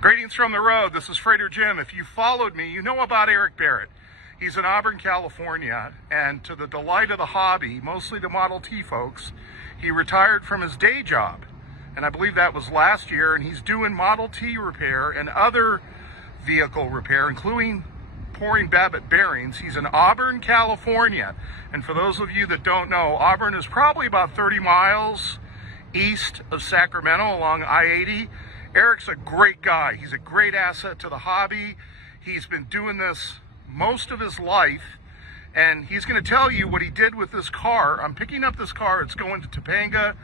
Greetings from the road. This is Freighter Jim. If you followed me, you know about Eric Barrett. He's in Auburn, California, and to the delight of the hobby, mostly the Model T folks, he retired from his day job. And I believe that was last year, and he's doing Model T repair and other vehicle repair, including pouring Babbitt bearings. He's in Auburn, California. And for those of you that don't know, Auburn is probably about 30 miles east of Sacramento along I-80. Eric's a great guy. He's a great asset to the hobby. He's been doing this most of his life, and he's going to tell you what he did with this car. I'm picking up this car. It's going to Topanga,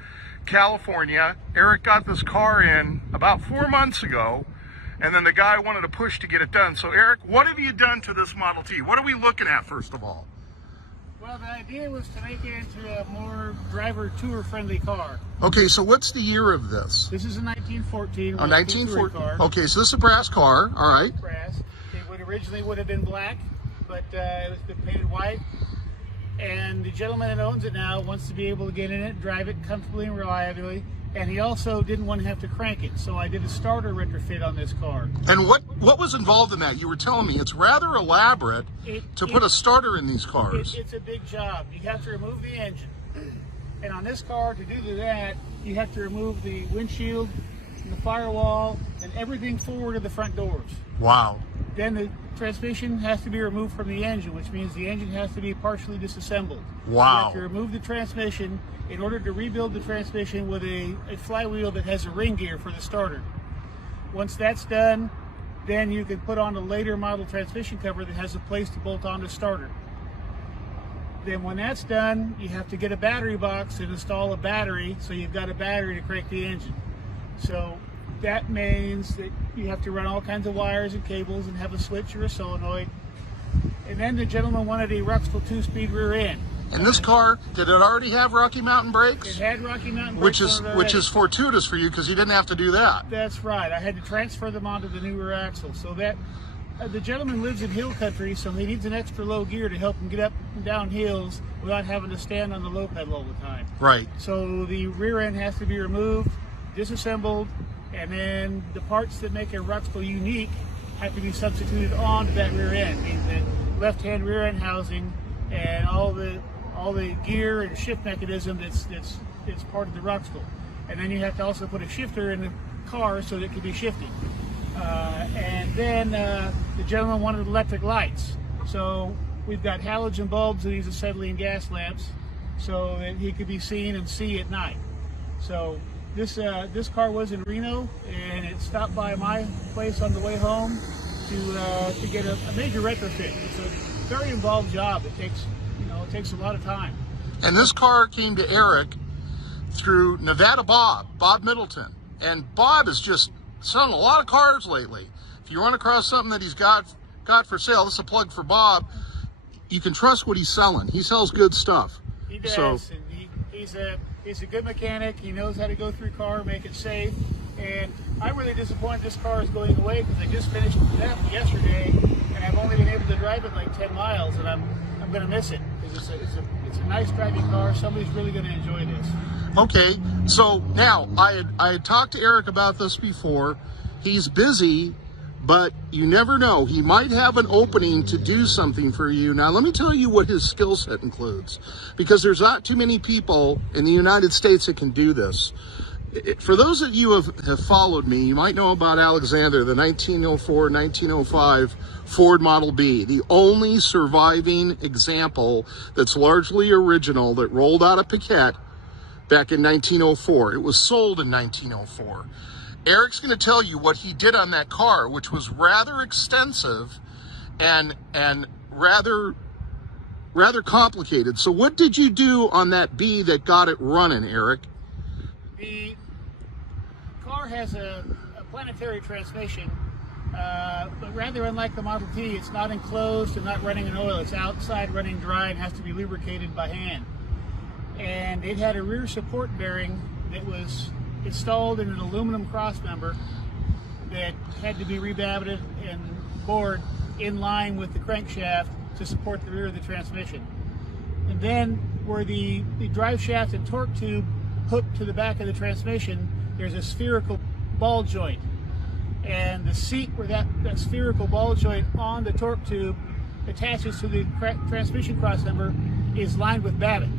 California. Eric got this car in about 4 months ago, and then the guy wanted to push to get it done. So Eric, what have you done to this Model T? What are we looking at, first of all? Well, the idea was to make it into a more driver tour friendly car. Okay, so what's the year of this? This is a 1914. A 1914 car. Okay, so this is a brass car, all right. Brass. It originally would have been black, but it was been painted white. And the gentleman that owns it now wants to be able to get in it, drive it comfortably and reliably. And he also didn't want to have to crank it, so I did a starter retrofit on this car. And what was involved in that? You were telling me it's rather elaborate to put a starter in these cars. It's a big job. You have to remove the engine. And on this car, to do that, you have to remove the windshield, and the firewall, and everything forward of the front doors. Wow. Then the transmission has to be removed from the engine, which means the engine has to be partially disassembled. Wow. You have to remove the transmission in order to rebuild the transmission with a flywheel that has a ring gear for the starter. Once that's done, then you can put on a later model transmission cover that has a place to bolt on the starter. Then when that's done, you have to get a battery box and install a battery, so you've got a battery to crank the engine. So that means that you have to run all kinds of wires and cables and have a switch or a solenoid. And then the gentleman wanted a Ruxel 2-speed rear end. And this car, did it already have Rocky Mountain brakes? It had Rocky Mountain brakes. Which is fortuitous for you, because you didn't have to do that. That's right. I had to transfer them onto the new rear axle. So that the gentleman lives in hill country, so he needs an extra low gear to help him get up and down hills without having to stand on the low pedal all the time. Right. So the rear end has to be removed, disassembled, and then the parts that make a Ruxel unique have to be substituted onto that rear end. Means that left-hand rear end housing and all the gear and shift mechanism that's part of the Ruxel. And then you have to also put a shifter in the car so that it can be shifted. And then the gentleman wanted electric lights. So we've got halogen bulbs and these acetylene gas lamps so that he could be seen and see at night. So this car was in Reno, and it stopped by my place on the way home to get a major retrofit. It's a very involved job. It takes a lot of time. And this car came to Eric through Nevada Bob Middleton. And Bob is just selling a lot of cars lately. If you run across something that he's got for sale, this is a plug for Bob, you can trust what he's selling. He sells good stuff. He does, and he's a good mechanic. He knows how to go through car, make it safe. And I'm really disappointed this car is going away, because I just finished that yesterday, and I've only been able to drive it like 10 miles, and I'm going to miss it, because it's a nice driving car. Somebody's really going to enjoy this. Okay, so now I had talked to Eric about this before. He's busy, but you never know. He might have an opening to do something for you. Now, let me tell you what his skill set includes, because there's not too many people in the United States that can do this. For those of you who have followed me, you might know about Alexander, the 1904-1905 Ford Model B, the only surviving example that's largely original that rolled out of Paquette back in 1904. It was sold in 1904. Eric's going to tell you what he did on that car, which was rather extensive and rather complicated. So what did you do on that B that got it running, Eric? The car has a planetary transmission, but rather unlike the Model T, it's not enclosed and not running in oil. It's outside running dry and has to be lubricated by hand. And it had a rear support bearing that was installed in an aluminum cross member that had to be rebabbited and bored in line with the crankshaft to support the rear of the transmission. And then where the drive shaft and torque tube hooked to the back of the transmission, there's a spherical ball joint. and the seat where that spherical ball joint on the torque tube attaches to the transmission crossmember is lined with Babbitt.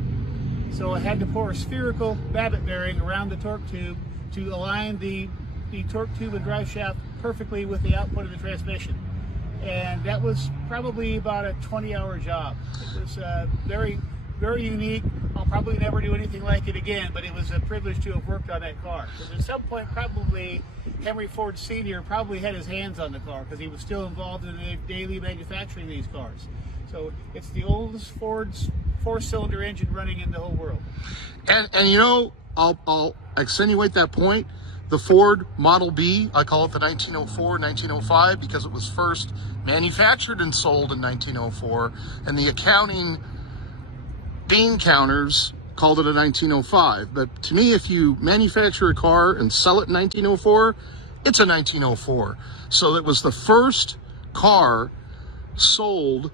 So I had to pour a spherical Babbitt bearing around the torque tube to align the torque tube and drive shaft perfectly with the output of the transmission. And that was probably about a 20-hour job. It was very, very unique. I'll probably never do anything like it again, but it was a privilege to have worked on that car. Because at some point, probably Henry Ford Sr. probably had his hands on the car because he was still involved in the daily manufacturing of these cars. So it's the oldest Ford's 4-cylinder engine running in the whole world. And you know, I'll accentuate that point. The Ford Model B, I call it the 1904, 1905 because it was first manufactured and sold in 1904, and the accounting bean counters called it a 1905. But to me, if you manufacture a car and sell it in 1904, it's a 1904. So it was the first car sold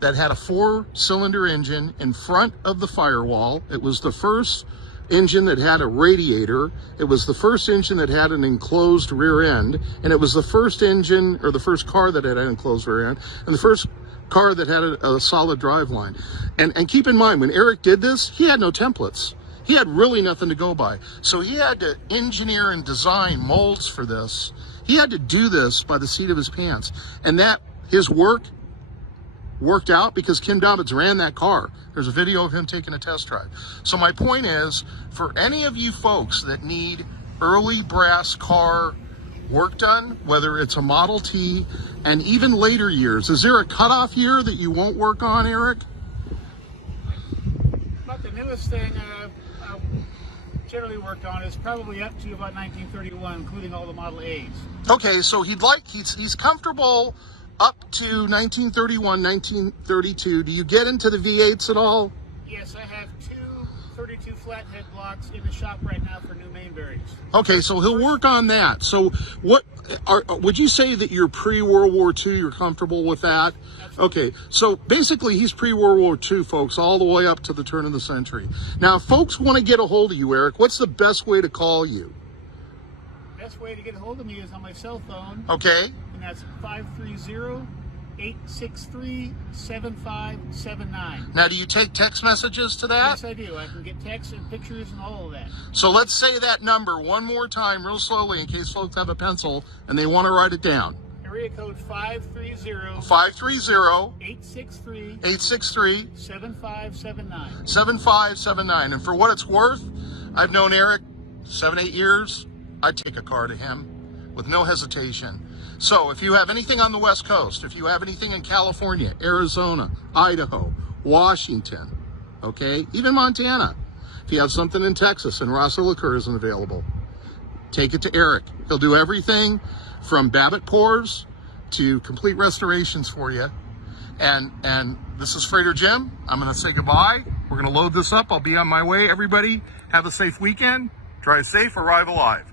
that had a 4-cylinder engine in front of the firewall. It was the first engine that had a radiator. It was the first engine that had an enclosed rear end, and it was the first engine, or the first car that had an enclosed rear end, and the first car that had a solid drive line. And keep in mind, when Eric did this, he had no templates. He had really nothing to go by. So he had to engineer and design molds for this. He had to do this by the seat of his pants. And that, his work worked out because Kim Dobbins ran that car. There's a video of him taking a test drive. So my point is, for any of you folks that need early brass car work done, whether it's a Model T and even later years, is there a cutoff year that you won't work on, Eric? About the newest thing I've generally worked on is probably up to about 1931, including all the Model A's. Okay, so he's comfortable up to 1931, 1932. Do you get into the V8s at all? Yes, I have 2 32 flathead blocks in the shop right now for new main bearings. Okay, so he'll work on that. So what would you say that you're pre-World War II, you're comfortable with that? Absolutely. Okay, so basically he's pre-World War II, folks, all the way up to the turn of the century. Now, if folks want to get a hold of you, Eric, what's the best way to call you? Best way to get a hold of me is on my cell phone. Okay. And that's 530-863-7579. Now, do you take text messages to that? Yes, I do. I can get texts and pictures and all of that. So let's say that number one more time real slowly in case folks have a pencil and they want to write it down. Area code 530-863-7579. 7579. And for what it's worth, I've known Eric 7-8 years. I'd take a car to him with no hesitation. So if you have anything on the West Coast, if you have anything in California, Arizona, Idaho, Washington, okay, even Montana, if you have something in Texas and Rasa Liqueur isn't available, take it to Eric. He'll do everything from Babbitt pours to complete restorations for you. And this is Freighter Jim. I'm going to say goodbye. We're going to load this up. I'll be on my way. Everybody, have a safe weekend. Drive safe, arrive alive.